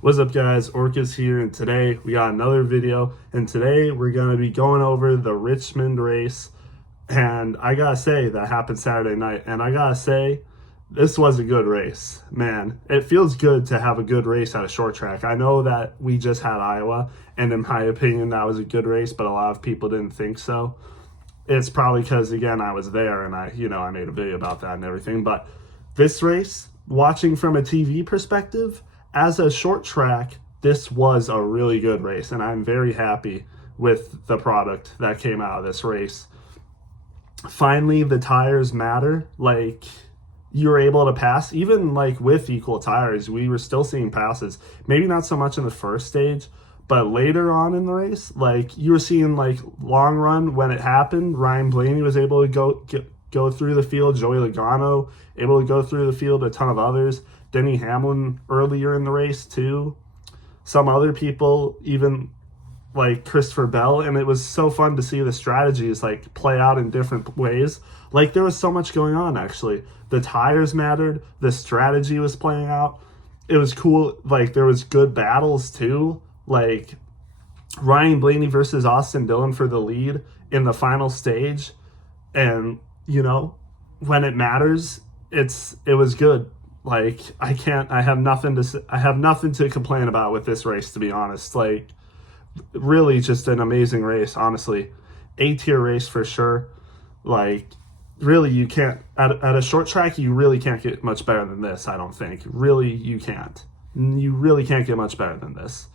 What's up guys, Orcus here, and today we got another video, and today we're going to be going over the Richmond race. And I gotta say, that happened Saturday night, and I gotta say, this was a good race. Man, it feels good to have a good race at a short track. I know that we just had Iowa, and in my opinion that was a good race, but a lot of people didn't think so. It's probably because, again, I was there and I made a video about that and everything. But this race, watching from a TV perspective, as a short track, this was a really good race, and I'm very happy with the product that came out of this race. Finally, the tires matter. Like, you were able to pass, even like with equal tires, we were still seeing passes. Maybe not so much in the first stage, but later on in the race, like you were seeing like long run when it happened. Ryan Blaney was able to go through the field. Joey Logano able to go through the field. A ton of others. Denny Hamlin earlier in the race too. Some other people, even like Christopher Bell, and it was so fun to see the strategies like play out in different ways. Like there was so much going on actually. The tires mattered, the strategy was playing out. It was cool, like there was good battles too. Like Ryan Blaney versus Austin Dillon for the lead in the final stage. And when it matters, it was good. Like I have nothing to complain about with this race, to be honest. Like really just an amazing race, honestly. A-tier race for sure. Like really you can't, at a short track, you really can't get much better than this, I don't think. Really, you can't. You really can't get much better than this.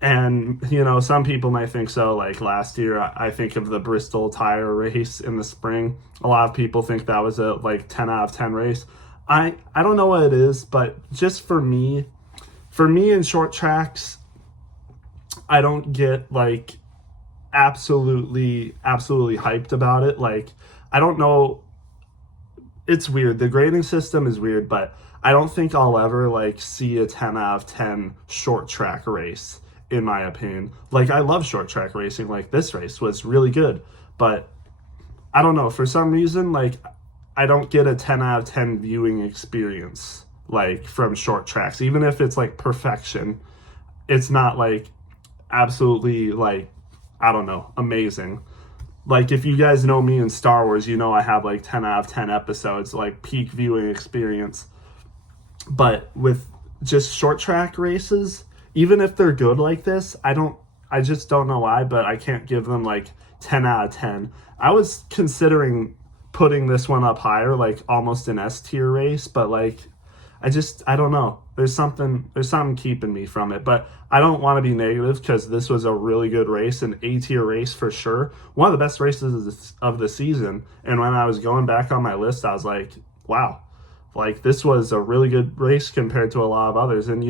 And, some people might think so. Like last year, I think of the Bristol tire race in the spring. A lot of people think that was a 10 out of 10 race. I don't know what it is, but just for me in short tracks, I don't get absolutely hyped about it. Like, I don't know. It's weird. The grading system is weird, but I don't think I'll ever see a 10 out of 10 short track race, in my opinion. Like, I love short track racing. Like, this race was really good, but I don't know. For some reason, I don't get a 10 out of 10 viewing experience, from short tracks. Even if it's, perfection, it's not, absolutely, I don't know, amazing. Like, if you guys know me in Star Wars, I have, 10 out of 10 episodes, peak viewing experience. But with just short track races, even if they're good like this, I just don't know why, but I can't give them, 10 out of 10. I was considering putting this one up higher, almost an S tier race, but I don't know. There's something keeping me from it, but I don't want to be negative because this was a really good race, an A tier race for sure. One of the best races of the season. And when I was going back on my list, I was like, wow, this was a really good race compared to a lot of others. And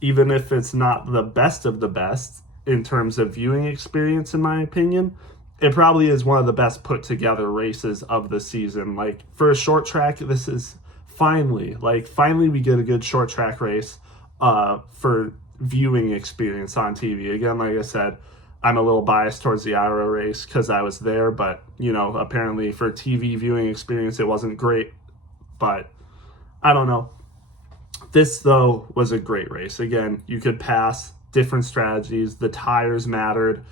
even if it's not the best of the best in terms of viewing experience, in my opinion, it probably is one of the best put together races of the season. For a short track, this is finally we get a good short track race for viewing experience on TV. Again, like I said, I'm a little biased towards the Iowa race because I was there, but apparently for TV viewing experience, it wasn't great. But I don't know. This, though, was a great race. Again, you could pass, different strategies, the tires mattered.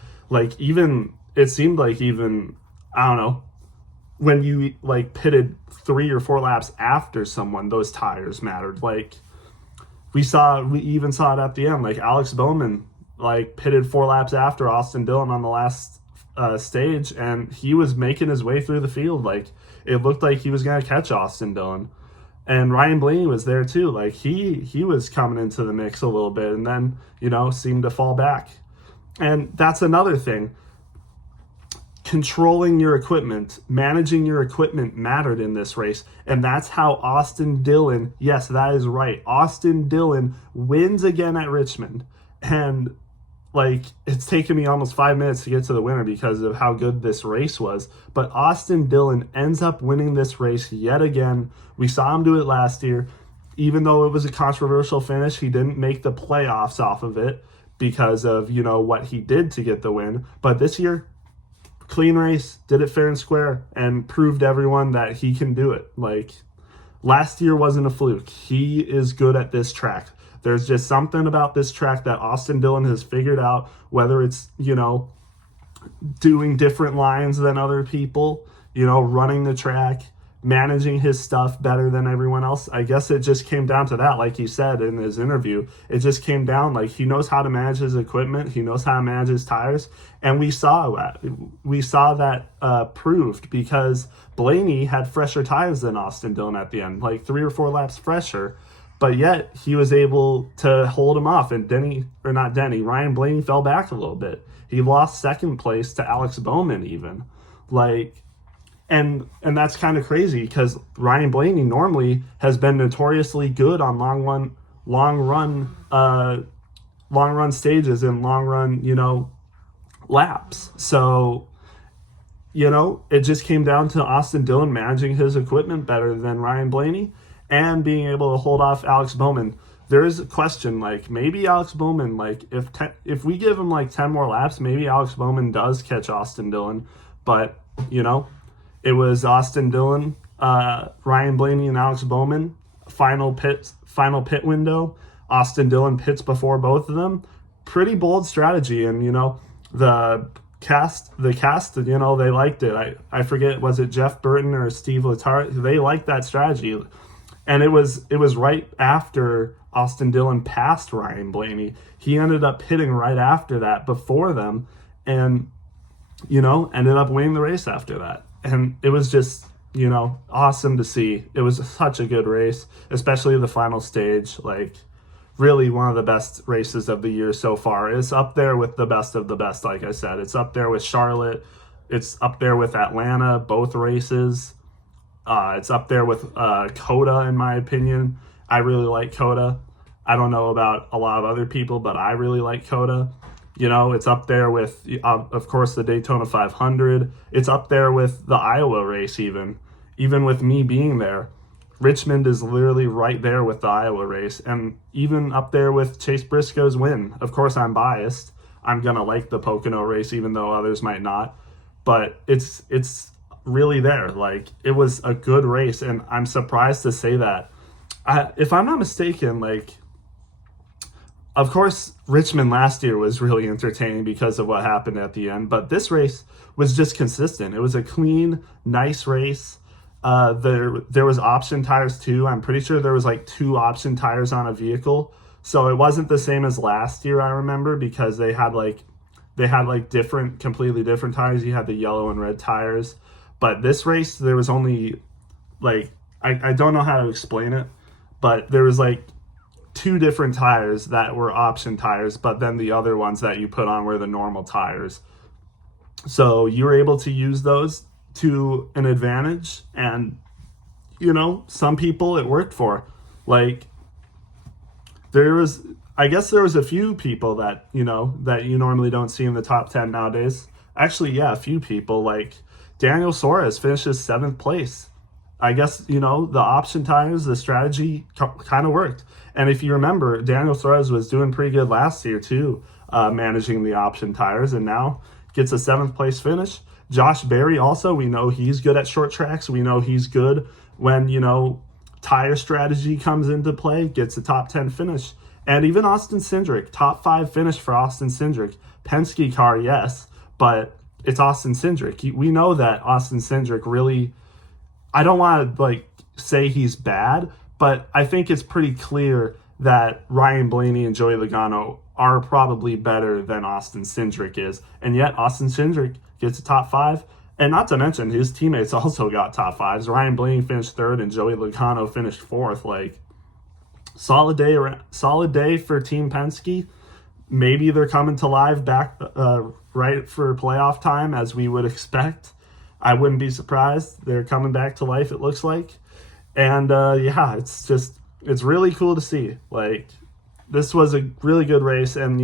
It seemed like even, I don't know, when you pitted 3 or 4 laps after someone, those tires mattered. We even saw it at the end. Alex Bowman pitted 4 laps after Austin Dillon on the last stage, and he was making his way through the field. It looked like he was gonna catch Austin Dillon. And Ryan Blaney was there too. He was coming into the mix a little bit, and then seemed to fall back. And that's another thing. Controlling your equipment, managing your equipment mattered in this race. And that's how Austin Dillon, yes, that is right, Austin Dillon wins again at Richmond. And it's taken me almost 5 minutes to get to the winner because of how good this race was. But Austin Dillon ends up winning this race yet again. We saw him do it last year. Even though it was a controversial finish, he didn't make the playoffs off of it because of, what he did to get the win. But this year, clean race, did it fair and square, and proved everyone that he can do it. Last year wasn't a fluke. He is good at this track. There's just something about this track that Austin Dillon has figured out, whether it's, doing different lines than other people, running the track, managing his stuff better than everyone else. I guess it just came down to that, like he said in his interview. It just came down, like, he knows how to manage his equipment, he knows how to manage his tires, and we saw that proved, because Blaney had fresher tires than Austin Dillon at the end, like 3 or 4 laps fresher, but yet he was able to hold him off. And Ryan Blaney fell back a little bit. He lost second place to Alex Bowman even, and that's kind of crazy, because Ryan Blaney normally has been notoriously good on long run stages and long run, laps. So, it just came down to Austin Dillon managing his equipment better than Ryan Blaney and being able to hold off Alex Bowman. There is a question, like, maybe Alex Bowman, like, if we give him like 10 more laps, maybe Alex Bowman does catch Austin Dillon. But, it was Austin Dillon, Ryan Blaney, and Alex Bowman. Final pit window. Austin Dillon pits before both of them. Pretty bold strategy, and the cast, they liked it. I forget, was it Jeff Burton or Steve Letarte? They liked that strategy, and it was right after Austin Dillon passed Ryan Blaney. He ended up pitting right after that, before them, and ended up winning the race after that. And it was just, awesome to see. It was such a good race, especially the final stage. Like, really one of the best races of the year so far. It's up there with the best of the best, like I said. It's up there with Charlotte. It's up there with Atlanta, both races. It's up there with COTA, in my opinion. I really like COTA. I don't know about a lot of other people, but I really like COTA. It's up there with, of course, the Daytona 500. It's up there with the Iowa race even with me being there. Richmond is literally right there with the Iowa race, and even up there with Chase Briscoe's win. Of course, I'm biased. I'm going to like the Pocono race, even though others might not. But it's really there. Like, it was a good race, and I'm surprised to say that. If I'm not mistaken, like, of course, Richmond last year was really entertaining because of what happened at the end, but this race was just consistent. It was a clean, nice race. There was option tires too. I'm pretty sure there was like 2 option tires on a vehicle, so it wasn't the same as last year, I remember, because they had completely different tires. You had the yellow and red tires, but this race there was only like, I don't know how to explain it, but there was like 2 different tires that were option tires, but then the other ones that you put on were the normal tires. So you were able to use those to an advantage, and some people it worked for. Like, I guess there was a few people that that you normally don't see in the top 10 nowadays. Actually, yeah, a few people, like Daniel Suarez finishes 7th place. I guess, the option tires, the strategy kind of worked. And if you remember, Daniel Suarez was doing pretty good last year too, managing the option tires, and now gets a 7th place finish. Josh Berry also, we know he's good at short tracks. We know he's good when, tire strategy comes into play, gets a top 10 finish. And even Austin Cindric, top 5 finish for Austin Cindric. Penske car, yes, but it's Austin Cindric. We know that Austin Cindric really, I don't want to say he's bad, but I think it's pretty clear that Ryan Blaney and Joey Logano are probably better than Austin Cindric is. And yet Austin Cindric gets a top 5. And not to mention, his teammates also got top 5s. Ryan Blaney finished 3rd and Joey Logano finished 4th. Like, solid day for Team Penske. Maybe they're coming to life back right for playoff time, as we would expect. I wouldn't be surprised. They're coming back to life, it looks like. And it's really cool to see. Like, this was a really good race, and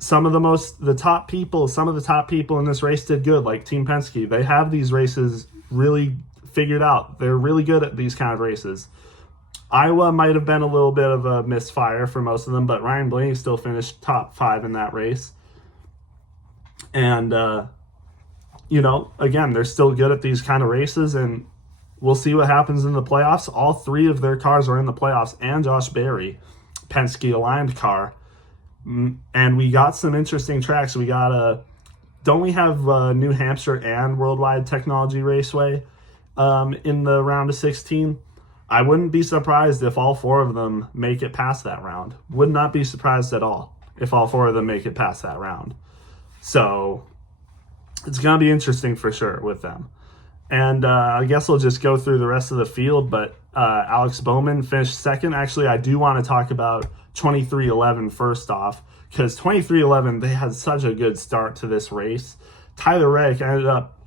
some of the top people in this race did good, like Team Penske. They have these races really figured out. They're really good at these kind of races. Iowa might have been a little bit of a misfire for most of them, but Ryan Blaney still finished top 5 in that race. And, again, they're still good at these kind of races, and we'll see what happens in the playoffs. All 3 of their cars are in the playoffs, and Josh Berry. Penske aligned car. And we got some interesting tracks. We got don't we have New Hampshire and Worldwide Technology Raceway in the round of 16? I wouldn't be surprised if all 4 of them make it past that round. Would not be surprised at all if all 4 of them make it past that round. So it's going to be interesting for sure with them. And I guess we'll just go through the rest of the field, but Alex Bowman finished second. Actually, I do want to talk about 2311 first off, because 2311, they had such a good start to this race. Tyler Reddick ended up,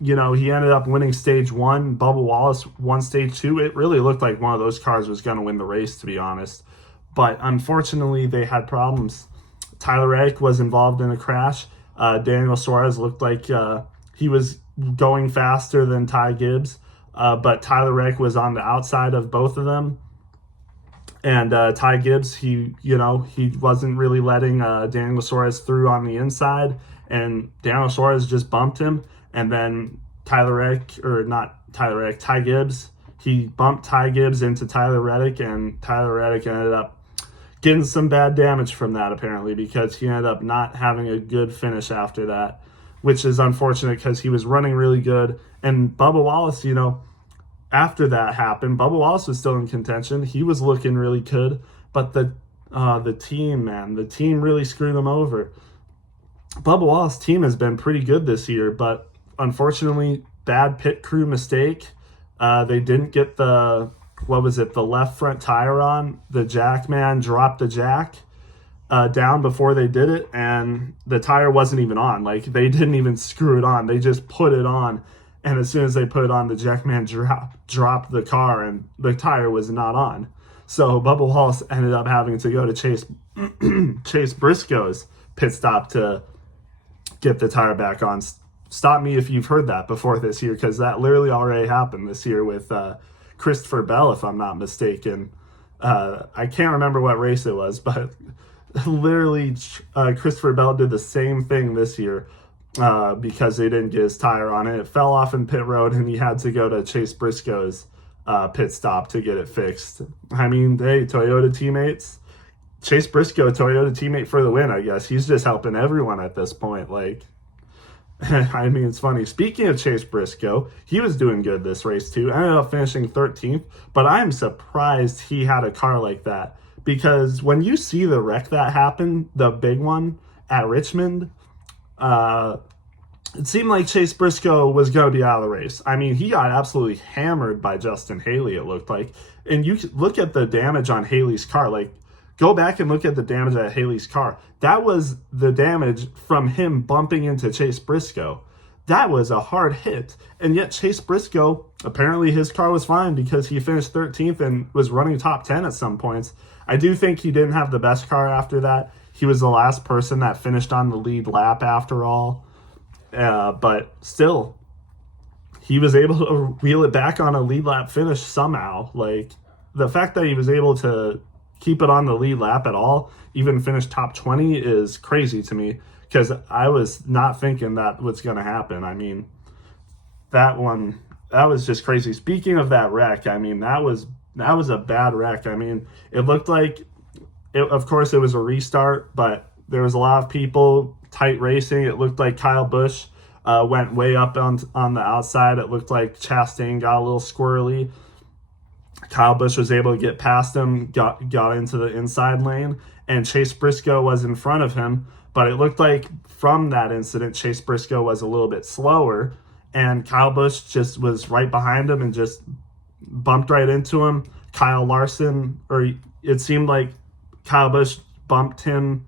he ended up winning stage 1. Bubba Wallace won stage 2. It really looked like one of those cars was going to win the race, to be honest. But unfortunately, they had problems. Tyler Reddick was involved in a crash. Daniel Suarez looked like he was going faster than Ty Gibbs, but Tyler Reddick was on the outside of both of them. And Ty Gibbs, he wasn't really letting Daniel Suarez through on the inside, and Daniel Suarez just bumped him. And then Ty Gibbs, he bumped Ty Gibbs into Tyler Reddick, and Tyler Reddick ended up getting some bad damage from that, apparently, because he ended up not having a good finish after that, which is unfortunate because he was running really good. And Bubba Wallace, after that happened, Bubba Wallace was still in contention. He was looking really good, but the team really screwed him over. Bubba Wallace's team has been pretty good this year, but unfortunately, bad pit crew mistake. They didn't get the left front tire on. The jack man dropped the jack down before they did it, and the tire wasn't even on. Like, they didn't even screw it on. They just put it on, and as soon as they put it on, the jack man dropped the car, and the tire was not on. So Bubba Wallace ended up having to go to Chase Briscoe's pit stop to get the tire back on. Stop me if you've heard that before this year, because that literally already happened this year with Christopher Bell, if I'm not mistaken. I can't remember what race it was, but literally Christopher Bell did the same thing this year because they didn't get his tire on it. It fell off in pit road, and he had to go to Chase Briscoe's pit stop to get it fixed. I mean, hey, Toyota teammates. Chase Briscoe, Toyota teammate for the win, I guess. He's just helping everyone at this point. Like, I mean, it's funny. Speaking of Chase Briscoe, he was doing good this race too. Ended up finishing 13th, but I'm surprised he had a car like that, because when you see the wreck that happened, the big one at Richmond, it seemed like Chase Briscoe was going to be out of the race. I mean, he got absolutely hammered by Justin Haley, it looked like. And you look at the damage on Haley's car, like, go back and look at the damage at Haley's car. That was the damage from him bumping into Chase Briscoe. That was a hard hit. And yet Chase Briscoe, apparently his car was fine because he finished 13th and was running top 10 at some points. I do think he didn't have the best car after that. He was the last person that finished on the lead lap after all. But still, he was able to wheel it back on a lead lap finish somehow. Like, the fact that he was able to keep it on the lead lap at all, even finish top 20, is crazy to me, because I was not thinking that was going to happen. I mean, that was just crazy. Speaking of that wreck, I mean, that was a bad wreck. I mean, it looked like, of course, it was a restart, but there was a lot of people tight racing. It looked like Kyle Busch went way up on the outside. It looked like Chastain got a little squirrely. Kyle Busch was able to get past him, got into the inside lane, and Chase Briscoe was in front of him. But it looked like from that incident, Chase Briscoe was a little bit slower, and Kyle Busch just was right behind him and just bumped right into him. It seemed like Kyle Busch bumped him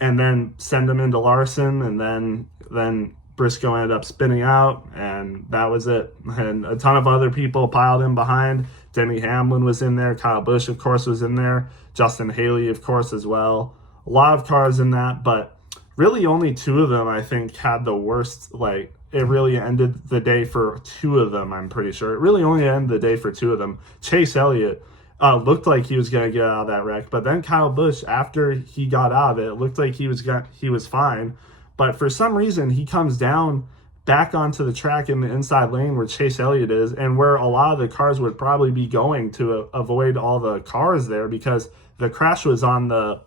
and then sent him into Larson, and then Briscoe ended up spinning out, and that was it. And a ton of other people piled in behind. Denny Hamlin was in there. Kyle Busch, of course, was in there. Justin Haley, of course, as well. A lot of cars in that, but really only 2 of them, I think, had the worst. Like, it really ended the day for 2 of them, I'm pretty sure. It really only ended the day for 2 of them. Chase Elliott looked like he was going to get out of that wreck, but then Kyle Busch, after he got out of it, looked like he was fine. But for some reason, he comes down back onto the track in the inside lane where Chase Elliott is, and where a lot of the cars would probably be going to avoid all the cars there, because the crash was on the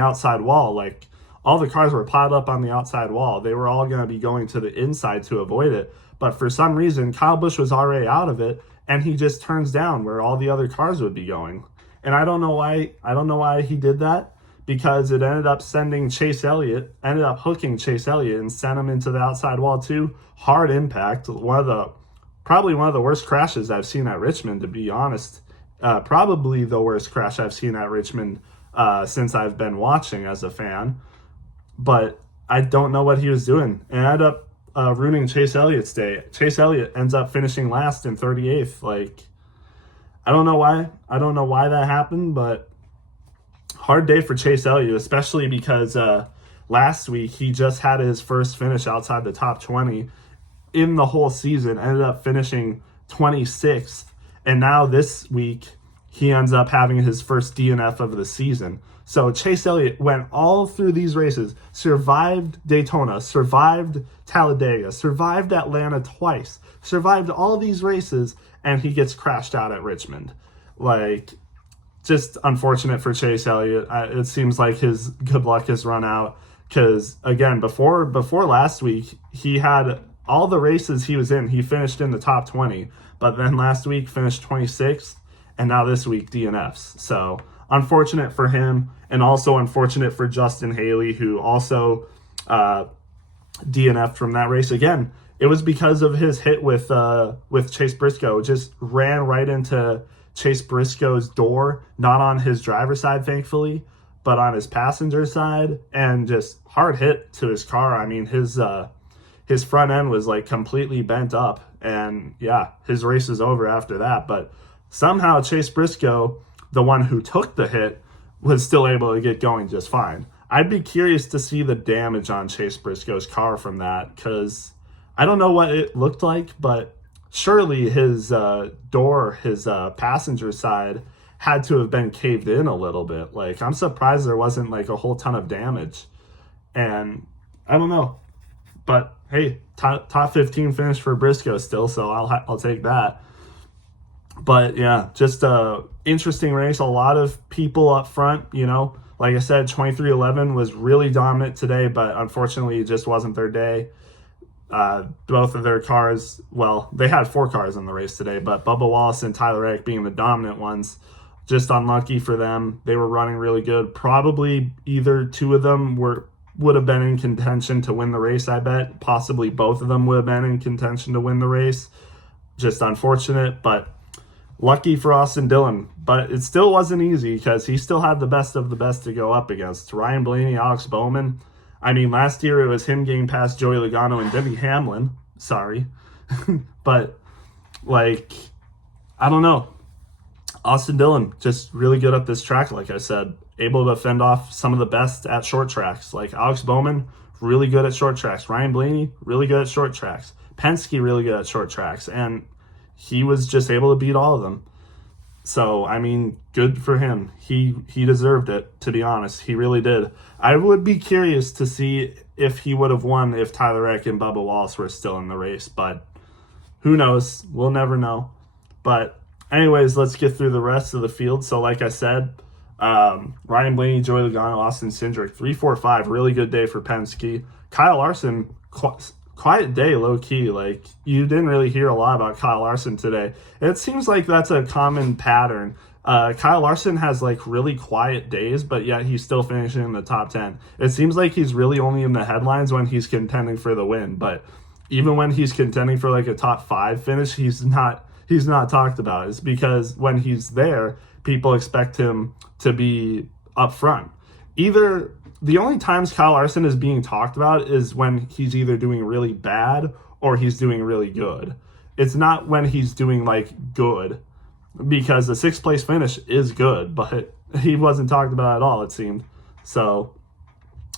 outside wall. Like, all the cars were piled up on the outside wall. They were all going to be going to the inside to avoid it. But for some reason, Kyle Busch was already out of it, and he just turns down where all the other cars would be going. And I don't know why. I don't know why he did that, because it ended up hooking Chase Elliott and sent him into the outside wall too. Hard impact. Probably one of the worst crashes I've seen at Richmond, to be honest. Probably the worst crash I've seen at Richmond since I've been watching as a fan. But I don't know what he was doing. And ended up ruining Chase Elliott's day. Chase Elliott ends up finishing last in 38th. Like, I don't know why. I don't know why that happened, but hard day for Chase Elliott, especially because last week he just had his first finish outside the top 20 in the whole season, ended up finishing 26th. And now this week he ends up having his first DNF of the season. So Chase Elliott went all through these races, survived Daytona, survived Talladega, survived Atlanta twice, survived all these races, and he gets crashed out at Richmond. Like, just unfortunate for Chase Elliott. It seems like his good luck has run out, because, again, before last week, he had all the races he was in, he finished in the top 20, but then last week finished 26th, and now this week DNFs. So unfortunate for him, and also unfortunate for Justin Haley, who also DNF'd from that race. Again, it was because of his hit with Chase Briscoe. Just ran right into Chase Briscoe's door, not on his driver's side, thankfully, but on his passenger side, and just hard hit to his car. I mean, his front end was like completely bent up, and yeah, his race is over after that. But somehow Chase Briscoe, the one who took the hit, was still able to get going just fine. I'd be curious to see the damage on Chase Briscoe's car from that, because I don't know what it looked like, but surely his door, his passenger side, had to have been caved in a little bit. Like, I'm surprised there wasn't like a whole ton of damage. And I don't know. But hey, top 15 finish for Briscoe still, so I'll take that. But yeah, just a interesting race. A lot of people up front, you know. Like I said, 2311 was really dominant today, but unfortunately it just wasn't their day. Both of their cars, well, they had 4 cars in the race today, but Bubba Wallace and Tyler Reddick being the dominant ones, just unlucky for them. They were running really good. Probably either two of them would have been in contention to win the race, I bet. Possibly both of them would have been in contention to win the race. Just unfortunate, but lucky for Austin Dillon. But it still wasn't easy, because he still had the best of the best to go up against. Ryan Blaney, Alex Bowman. I mean, last year it was him getting past Joey Logano and Denny Hamlin. Sorry. But, like, I don't know. Austin Dillon, just really good at this track, like I said. Able to fend off some of the best at short tracks. Like Alex Bowman, really good at short tracks. Ryan Blaney, really good at short tracks. Penske, really good at short tracks. And he was just able to beat all of them. So, I mean, good for him. He deserved it, to be honest. He really did. I would be curious to see if he would have won if Tyler Reddick and Bubba Wallace were still in the race, but who knows? We'll never know. But anyways, let's get through the rest of the field. So like I said, Ryan Blaney, Joey Logano, Austin Cindric, 3-4-5, really good day for Penske. Kyle Larson, quiet day, low-key. Like, you didn't really hear a lot about Kyle Larson today. It seems like that's a common pattern. Kyle Larson has, like, really quiet days, but yet he's still finishing in the top 10. It seems like he's really only in the headlines when he's contending for the win, but even when he's contending for, like, a top 5 finish, he's not talked about. It's because when he's there, people expect him to be up front. The only times Kyle Larson is being talked about is when he's either doing really bad or he's doing really good. It's not when he's doing, like, good, because the 6th place finish is good, but he wasn't talked about at all, it seemed. So,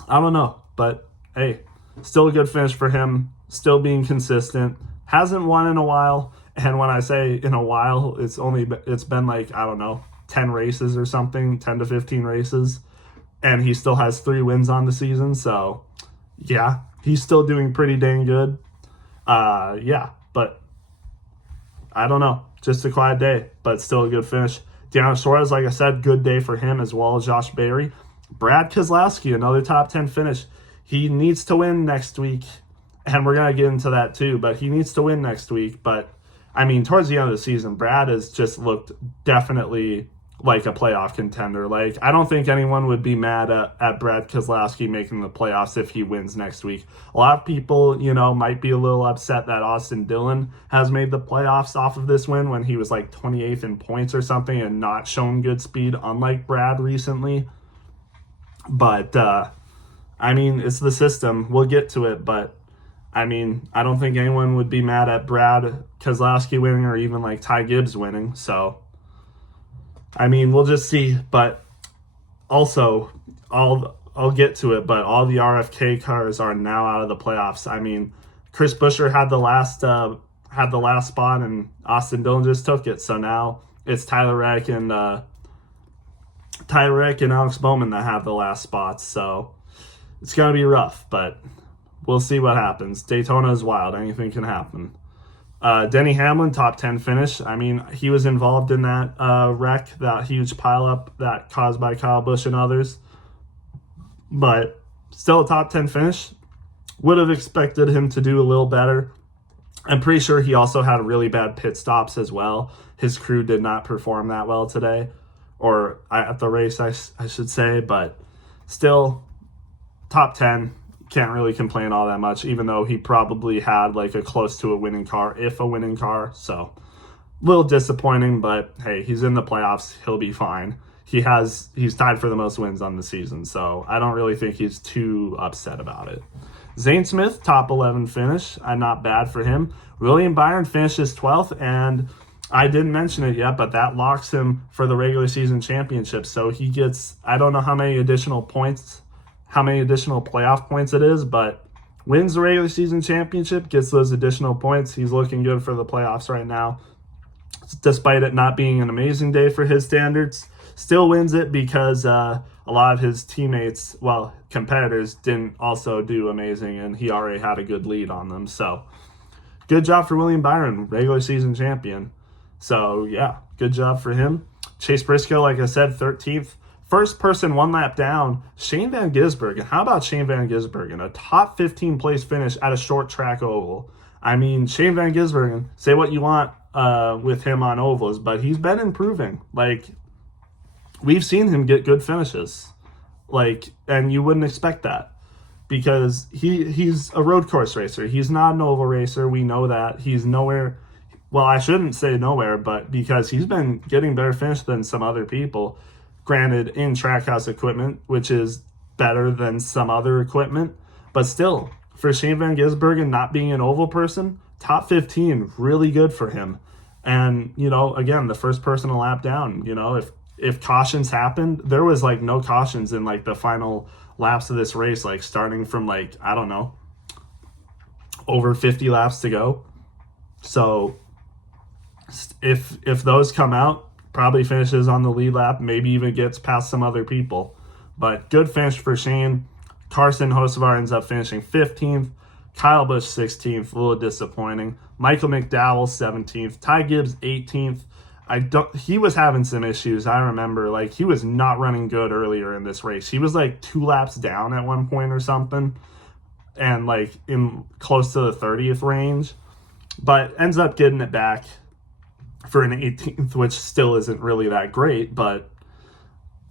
I don't know. But, hey, still a good finish for him, still being consistent. Hasn't won in a while, and when I say in a while, it's been like, I don't know, 10 races or something, 10 to 15 races. And he still has 3 wins on the season, so Yeah, he's still doing pretty dang good. Yeah, but I don't know. Just a quiet day, but still a good finish. Deanna Suarez, like I said, good day for him as well as Josh Berry. Brad Keselowski, another top 10 finish. He needs to win next week, and we're going to get into that too, but he needs to win next week. But, I mean, towards the end of the season, Brad has just looked definitely like a playoff contender. Like, I don't think anyone would be mad at Brad Keselowski making the playoffs if he wins next week. A lot of people, might be a little upset that Austin Dillon has made the playoffs off of this win when he was like 28th in points or something and not shown good speed, unlike Brad recently. But, I mean, it's the system. We'll get to it, but I mean, I don't think anyone would be mad at Brad Keselowski winning or even like Ty Gibbs winning. So, I mean, we'll just see. But also, I'll get to it. But all the RFK cars are now out of the playoffs. I mean, Chris Buescher had the last spot, and Austin Dillon just took it. So now it's Tyler Reddick and Alex Bowman that have the last spots. So it's gonna be rough, but we'll see what happens. Daytona is wild. Anything can happen. Denny Hamlin, top 10 finish. I mean, he was involved in that wreck, that huge pileup that caused by Kyle Busch and others. But still a top 10 finish. Would have expected him to do a little better. I'm pretty sure he also had really bad pit stops as well. His crew did not perform that well today. Or at the race, I should say. But still, top 10. Can't really complain all that much, even though he probably had like a close to a winning car, if a winning car. So a little disappointing, but hey, he's in the playoffs. He'll be fine. He's tied for the most wins on the season, so I don't really think he's too upset about it. Zane Smith, top 11 finish. Not bad for him. William Byron finishes 12th, and I didn't mention it yet, but that locks him for the regular season championship. So he gets, I don't know how many additional playoff points it is, but wins the regular season championship, gets those additional points. He's looking good for the playoffs right now. Despite it not being an amazing day for his standards, still wins it because a lot of his teammates, competitors, didn't also do amazing, and he already had a good lead on them. So good job for William Byron, regular season champion. So yeah, good job for him. Chase Briscoe, like I said, 13th. First person one lap down, Shane Van Gisbergen. How about Shane Van Gisbergen? A top 15 place finish at a short track oval. I mean, Shane Van Gisbergen, say what you want with him on ovals, but he's been improving. Like, we've seen him get good finishes. Like, and you wouldn't expect that because he's a road course racer. He's not an oval racer. We know that. He's nowhere. Well, I shouldn't say nowhere, but because he's been getting better finish than some other people. Granted, in trackhouse equipment, which is better than some other equipment. But still, for Shane Van Gisbergen not being an oval person, top 15, really good for him. And, again, the first person to lap down, if cautions happened, there was like no cautions in like the final laps of this race, like starting from like, I don't know, over 50 laps to go. So if those come out, probably finishes on the lead lap, maybe even gets past some other people. But good finish for Shane. Carson Hocevar ends up finishing 15th. Kyle Busch 16th, a little disappointing. Michael McDowell 17th. Ty Gibbs 18th. He was having some issues. I remember, like, he was not running good earlier in this race. He was like 2 laps down at one point or something, and like in close to the 30th range, but ends up getting it back for an 18th, which still isn't really that great, but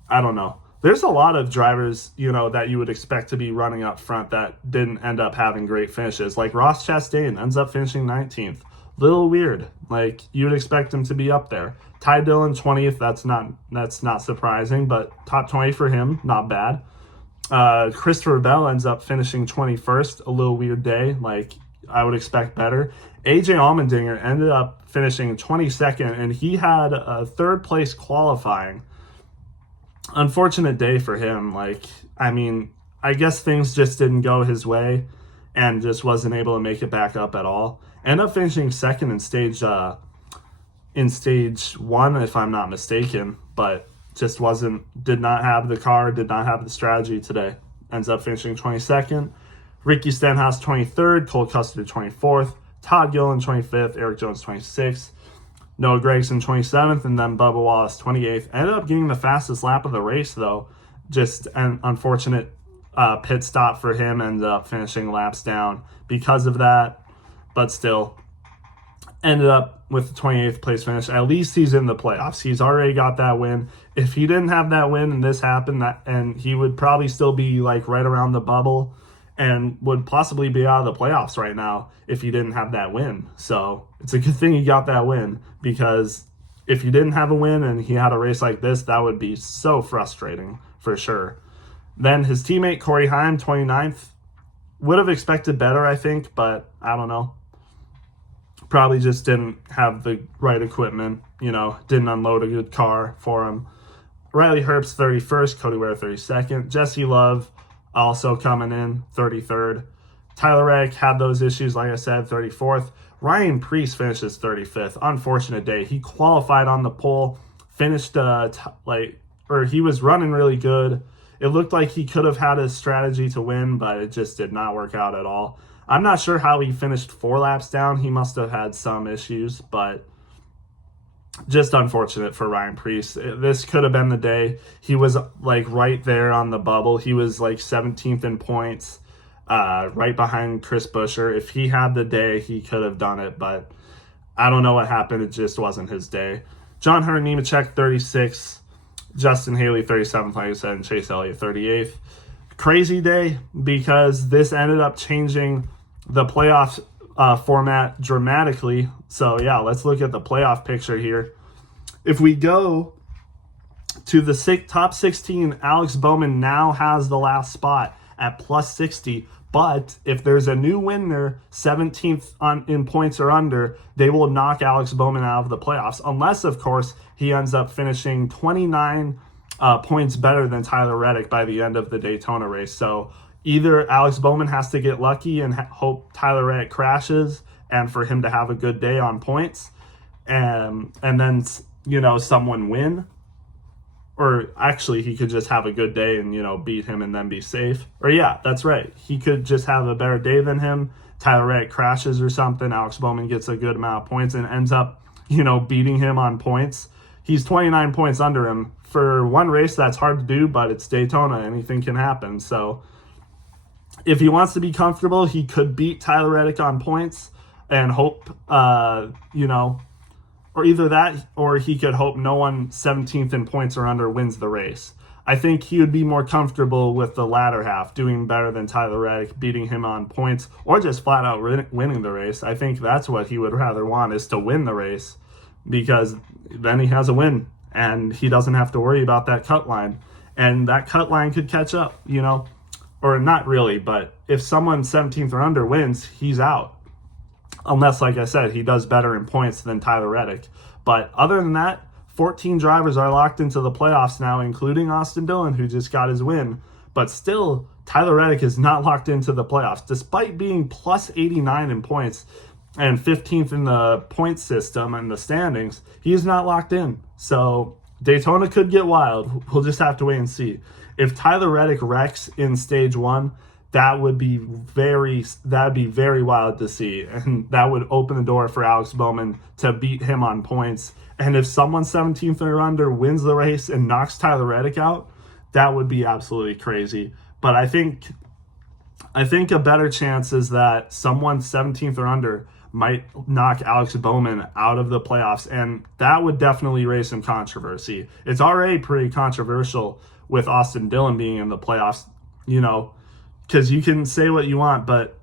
I don't know. There's a lot of drivers, that you would expect to be running up front that didn't end up having great finishes. Like Ross Chastain ends up finishing 19th. Little weird. Like, you would expect him to be up there. Ty Dillon 20th, that's not surprising, but top 20 for him, not bad. Christopher Bell ends up finishing 21st, a little weird day. Like, I would expect better. AJ Allmendinger ended up finishing 22nd, and he had a third place qualifying. Unfortunate day for him. Like, I mean, I guess things just didn't go his way and just wasn't able to make it back up at all. Ended up finishing second in stage 1, if I'm not mistaken, but just did not have the car, did not have the strategy today. Ends up finishing 22nd. Ricky Stenhouse 23rd, Cole Custer 24th, Todd Gillen 25th, Eric Jones 26th, Noah Gragson 27th, and then Bubba Wallace 28th. Ended up getting the fastest lap of the race, though. Just an unfortunate pit stop for him, ended up finishing laps down because of that, but still ended up with the 28th place finish. At least he's in the playoffs. He's already got that win. If he didn't have that win and this happened, and he would probably still be like right around the bubble and would possibly be out of the playoffs right now if he didn't have that win. So it's a good thing he got that win, because if he didn't have a win and he had a race like this, that would be so frustrating for sure. Then his teammate Corey Heim, 29th, would have expected better, I think, but I don't know. Probably just didn't have the right equipment, didn't unload a good car for him. Riley Herbst, 31st, Cody Ware, 32nd. Jesse Love also coming in, 33rd. Tyler Reddick had those issues, like I said, 34th. Ryan Preece finishes 35th. Unfortunate day. He qualified on the pole, finished he was running really good. It looked like he could have had a strategy to win, but it just did not work out at all. I'm not sure how he finished 4 laps down. He must have had some issues, but just unfortunate for Ryan Preece. This could have been the day. He was right there on the bubble. He was 17th in points, right behind Chris Buescher. If he had the day, he could have done it, but I don't know what happened. It just wasn't his day. John Hunter Nemechek, 36th. Justin Haley, 37th, like I said, and Chase Elliott, 38th. Crazy day, because this ended up changing the playoff format dramatically. So, yeah, let's look at the playoff picture here. If we go to the top 16, Alex Bowman now has the last spot at plus 60. But if there's a new winner, 17th in points or under, they will knock Alex Bowman out of the playoffs. Unless, of course, he ends up finishing 29 points better than Tyler Reddick by the end of the Daytona race. So either Alex Bowman has to get lucky and hope Tyler Reddick crashes and for him to have a good day on points, and then, someone win. Or actually, he could just have a good day and, beat him and then be safe. Or, yeah, that's right. He could just have a better day than him. Tyler Reddick crashes or something. Alex Bowman gets a good amount of points and ends up, beating him on points. He's 29 points under him. For one race, that's hard to do, but it's Daytona. Anything can happen. So if he wants to be comfortable, he could beat Tyler Reddick on points and hope, or either that, or he could hope no one 17th in points or under wins the race. I think he would be more comfortable with the latter half, doing better than Tyler Reddick, beating him on points, or just flat out winning the race. I think that's what he would rather want, is to win the race, because then he has a win, and he doesn't have to worry about that cut line. And that cut line could catch up, or not really, but if someone 17th or under wins, he's out. Unless, like I said, he does better in points than Tyler Reddick. But other than that, 14 drivers are locked into the playoffs now, including Austin Dillon, who just got his win. But still, Tyler Reddick is not locked into the playoffs. Despite being plus 89 in points and 15th in the point system and the standings, he's not locked in. So Daytona could get wild. We'll just have to wait and see. If Tyler Reddick wrecks in stage 1, that would be very wild to see, and that would open the door for Alex Bowman to beat him on points. And if someone 17th or under wins the race and knocks Tyler Reddick out, that would be absolutely crazy. But I think a better chance is that someone 17th or under might knock Alex Bowman out of the playoffs, and that would definitely raise some controversy. It's already pretty controversial with Austin Dillon being in the playoffs, because you can say what you want, but,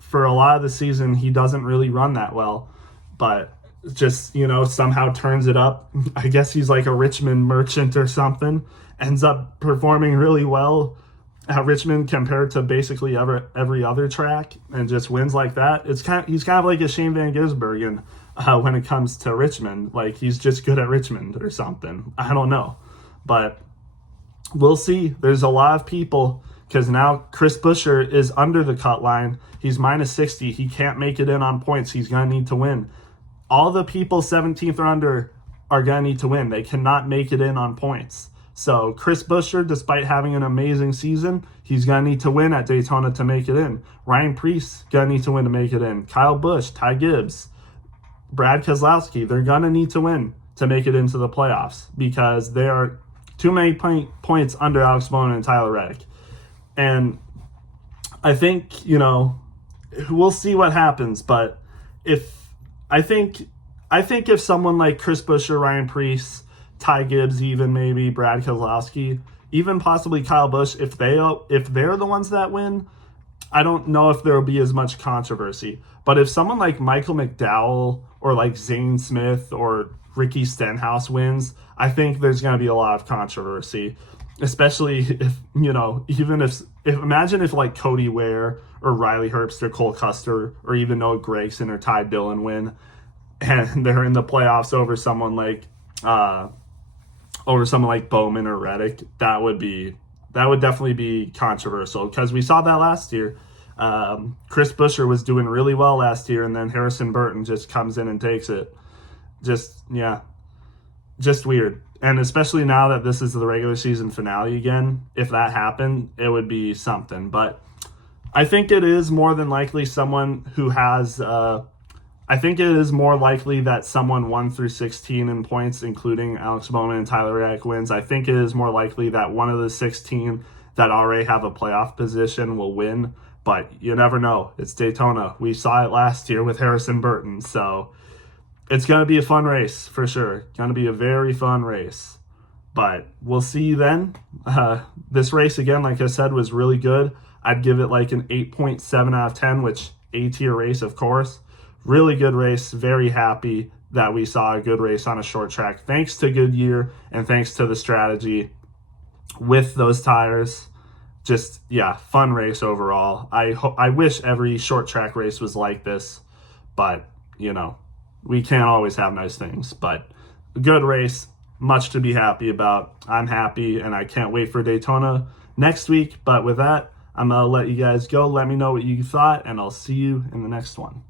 for a lot of the season, he doesn't really run that well. But just, somehow turns it up. I guess he's like a Richmond merchant or something. Ends up performing really well at Richmond compared to basically every other track, and just wins like that. He's kind of like a Shane Van Gisbergen when it comes to Richmond. Like, he's just good at Richmond or something. I don't know. But we'll see. There's a lot of people, because now Chris Buescher is under the cut line. He's minus 60. He can't make it in on points. He's going to need to win. All the people 17th or under are going to need to win. They cannot make it in on points. So Chris Buescher, despite having an amazing season, he's going to need to win at Daytona to make it in. Ryan Preece, going to need to win to make it in. Kyle Busch, Ty Gibbs, Brad Keselowski, they're going to need to win to make it into the playoffs because they are too many points under Alex Bowman and Tyler Reddick. And I think, we'll see what happens, but I think if someone like Chris Buescher, Ryan Preece, Ty Gibbs, even maybe Brad Keselowski, even possibly Kyle Busch, if they're the ones that win, I don't know if there will be as much controversy. But if someone like Michael McDowell or like Zane Smith or Ricky Stenhouse wins, I think there's going to be a lot of controversy, especially if, even if imagine if like Cody Ware or Riley Herbst or Cole Custer or even Noah Gragson or Ty Dillon win and they're in the playoffs over someone like Bowman or Reddick. That would definitely be controversial because we saw that last year. Chris Buescher was doing really well last year, and then Harrison Burton just comes in and takes it. Just weird. And especially now that this is the regular season finale again, if that happened, it would be something. But I think it is more than likely someone who has I think it is more likely that someone 1 through 16 in points, including Alex Bowman and Tyler Reddick, wins. I think it is more likely that one of the 16 that already have a playoff position will win, but you never know. It's Daytona. We saw it last year with Harrison Burton, so it's going to be a fun race for sure. Going to be a very fun race, but we'll see then. This race, again, like I said, was really good. I'd give it like an 8.7 out of 10, which A-tier race, of course. Really good race. Very happy that we saw a good race on a short track. Thanks to Goodyear and thanks to the strategy with those tires. Just, fun race overall. I wish every short track race was like this, but, we can't always have nice things. But a good race, much to be happy about. I'm happy, and I can't wait for Daytona next week. But with that, I'm going to let you guys go. Let me know what you thought, and I'll see you in the next one.